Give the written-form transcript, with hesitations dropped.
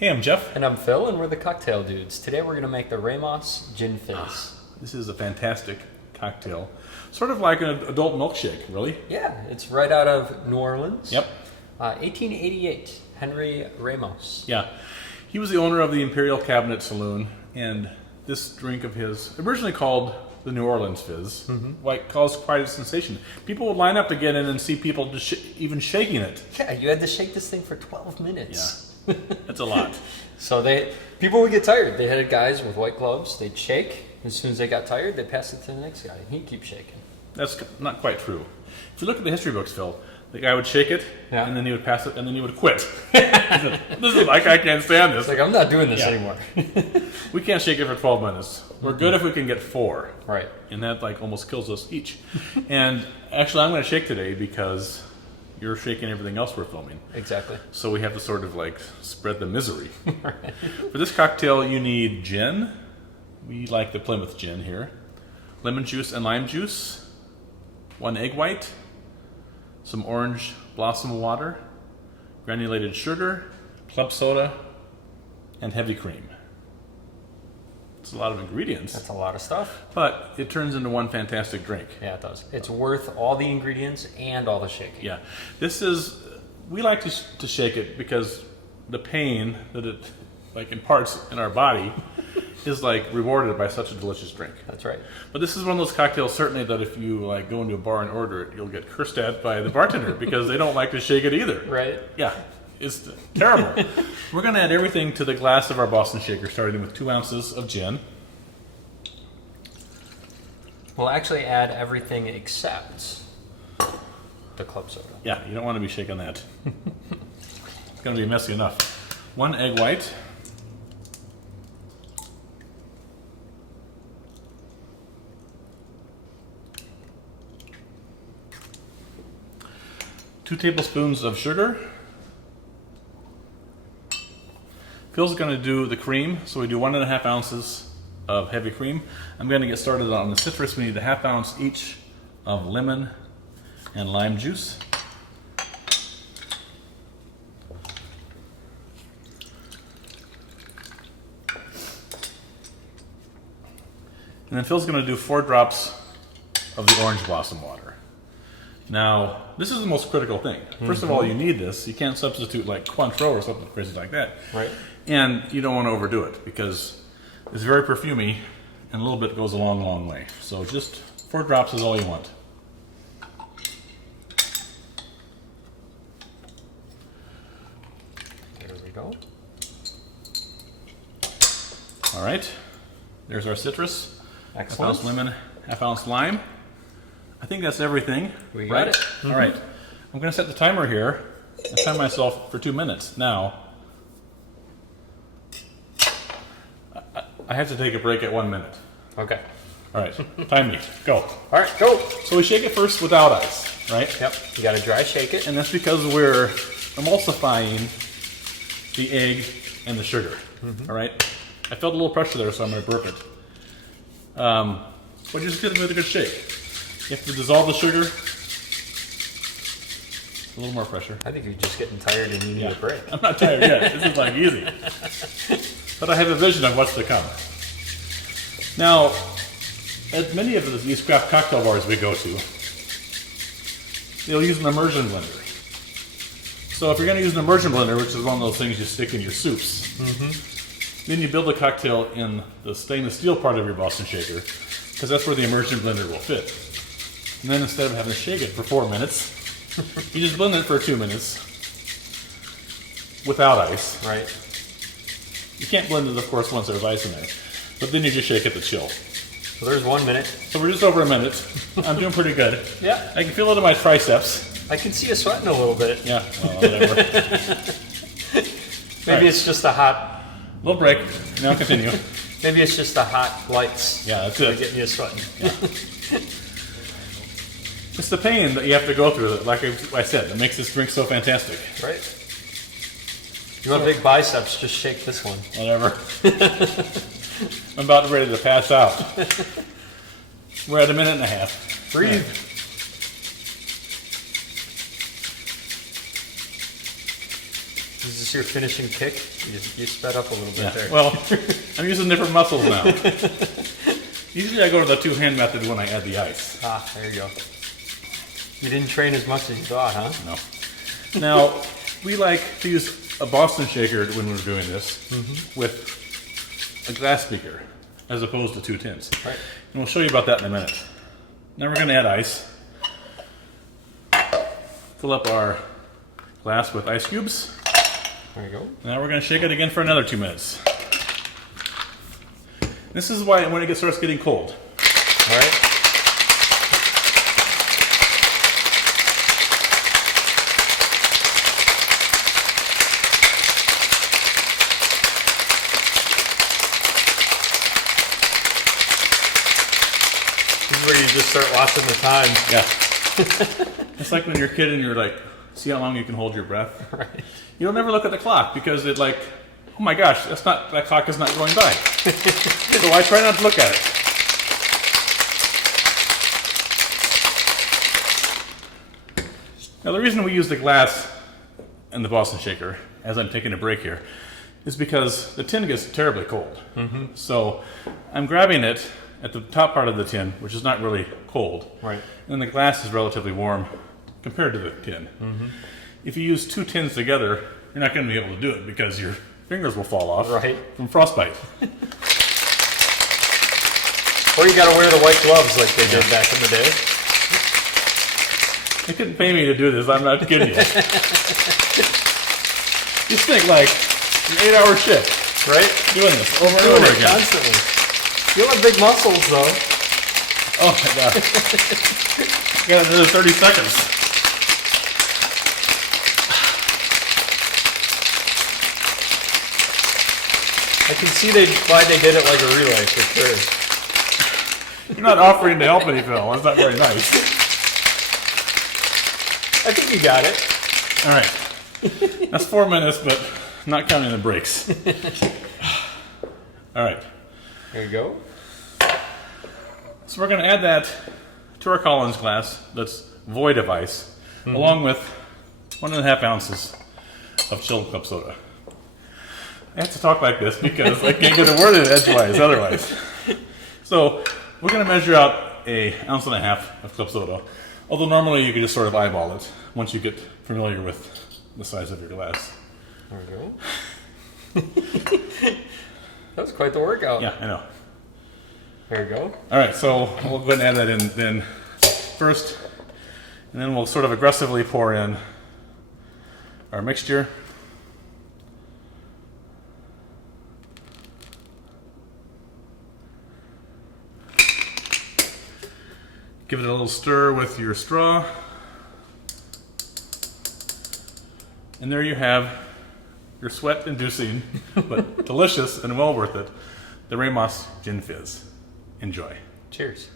Hey, I'm Jeff. And I'm Phil, and we're the Cocktail Dudes. Today we're going to make the Ramos Gin Fizz. This is a fantastic cocktail. Sort of like an adult milkshake, really. Yeah, it's right out of New Orleans. Yep. 1888, Henry Ramos. Yeah. He was the owner of the Imperial Cabinet Saloon, and this drink of his, originally called the New Orleans Fizz, caused quite a sensation. People would line up to get in and see people just even shaking it. Yeah, you had to shake this thing for 12 minutes. Yeah. That's a lot. So people would get tired. They had guys with white gloves. They'd shake. As soon as they got tired, they'd pass it to the next guy. He'd keep shaking. That's not quite true. If you look at the history books, Phil, the guy would shake it, and then he would pass it, and then he would quit. He said, this is like, I can't stand this. It's like, I'm not doing this anymore. We can't shake it for 12 minutes. We're good if we can get 4. Right. And that almost kills us each. And actually, I'm going to shake today because you're shaking everything else we're filming. Exactly. So we have to sort of spread the misery. Right. For this cocktail, you need gin. We like the Plymouth gin here. Lemon juice and lime juice. 1 egg white. Some orange blossom water. Granulated sugar. Club soda. And heavy cream. It's a lot of ingredients. That's a lot of stuff. But it turns into one fantastic drink. Yeah, it does. It's worth all the ingredients and all the shaking. Yeah. We like to shake it because the pain that it imparts in our body is rewarded by such a delicious drink. That's right. But this is one of those cocktails certainly that if you go into a bar and order it, you'll get cursed at by the bartender because they don't like to shake it either. Right. Yeah. It's terrible. We're going to add everything to the glass of our Boston shaker, starting with 2 ounces of gin. We'll actually add everything except the club soda. Yeah, you don't want to be shaking that. It's going to be messy enough. 1 egg white. Two tablespoons of sugar. Phil's going to do the cream, so we do 1.5 ounces of heavy cream. I'm going to get started on the citrus. We need a 1/2 ounce each of lemon and lime juice. And then Phil's going to do 4 drops of the orange blossom water. Now, this is the most critical thing. First of all, you need this. You can't substitute Cointreau or something crazy like that. Right. And you don't want to overdo it because it's very perfumey and a little bit goes a long, long way. So just 4 drops is all you want. There we go. All right. There's our citrus. Excellent. 1/2 ounce lemon, 1/2 ounce lime. I think that's everything. We got it. All right. I'm going to set the timer here and time myself for 2 minutes. Now, I have to take a break at 1 minute. Okay. All right. Time me. Go. All right, go. So we shake it first without ice, right? Yep. You got to dry shake it. And that's because we're emulsifying the egg and the sugar. All right. I felt a little pressure there, so I'm going to burp it. But just give it a good shake. You have to dissolve the sugar. A little more pressure. I think you're just getting tired and you need a break. I'm not tired yet. This is easy. But I have a vision of what's to come. Now, at many of these craft cocktail bars we go to, they'll use an immersion blender. So if you're going to use an immersion blender, which is one of those things you stick in your soups, then you build a cocktail in the stainless steel part of your Boston shaker, because that's where the immersion blender will fit. And then instead of having to shake it for 4 minutes, you just blend it for 2 minutes without ice. Right. You can't blend it, of course, once there's ice in there. But then you just shake it to chill. So there's 1 minute. So we're just over a minute. I'm doing pretty good. Yeah. I can feel it in my triceps. I can see you sweating a little bit. Yeah, well, whatever. Maybe it's just the hot... Little break. Now continue. Maybe it's just the hot lights. Yeah, that's that are it. getting you sweating. Yeah. It's the pain that you have to go through, that, like I said, that makes this drink so fantastic. Right. You want big biceps, just shake this one. Whatever. I'm about ready to pass out. We're at 1.5 minutes. Breathe. Yeah. Is this your finishing kick? You sped up a little bit there. Well, I'm using different muscles now. Usually I go to the two-hand method when I add the ice. Ah, there you go. You didn't train as much as you thought, huh? No. Now, we like to use a Boston shaker when we're doing this with a glass beaker as opposed to two tins. Right. And we'll show you about that in a minute. Now we're going to add ice. Fill up our glass with ice cubes. There you go. Now we're going to shake it again for another 2 minutes. This is why when it starts getting cold. All right. This is where you just start watching the time. Yeah. It's like when you're a kid and you're like, see how long you can hold your breath? Right. You don't ever look at the clock because it like, oh my gosh, that clock is not going by. So I try not to look at it. Now the reason we use the glass and the Boston shaker, as I'm taking a break here, is because the tin gets terribly cold. So I'm grabbing it at the top part of the tin, which is not really cold. Right. And the glass is relatively warm compared to the tin. If you use two tins together, you're not going to be able to do it because your fingers will fall off from frostbite. Or you got to wear the white gloves like they did back in the day. They couldn't pay me to do this, I'm not kidding you. Just think like an 8-hour shift, Right? doing this over and Doing over it again. constantly. You have big muscles though. Oh my god. Got another 30 seconds. I can see why they did it like a relay for sure. You're not offering to help any fellow. That's not very nice. I think you got it. All right. That's 4 minutes, but not counting the breaks. All right. There you go. So we're going to add that to our Collins glass that's void of ice, along with 1.5 ounces of chilled club soda. I have to talk like this because I can't get a word in edgewise otherwise. So we're going to measure out 1.5 ounces of club soda, although normally you can just sort of eyeball it once you get familiar with the size of your glass. There we go. That was quite the workout. Yeah, I know. There you go. All right, so we'll go ahead and add that in then first, and then we'll sort of aggressively pour in our mixture. Give it a little stir with your straw. And there you have your sweat-inducing, but delicious and well worth it, the Ramos Gin Fizz. Enjoy. Cheers.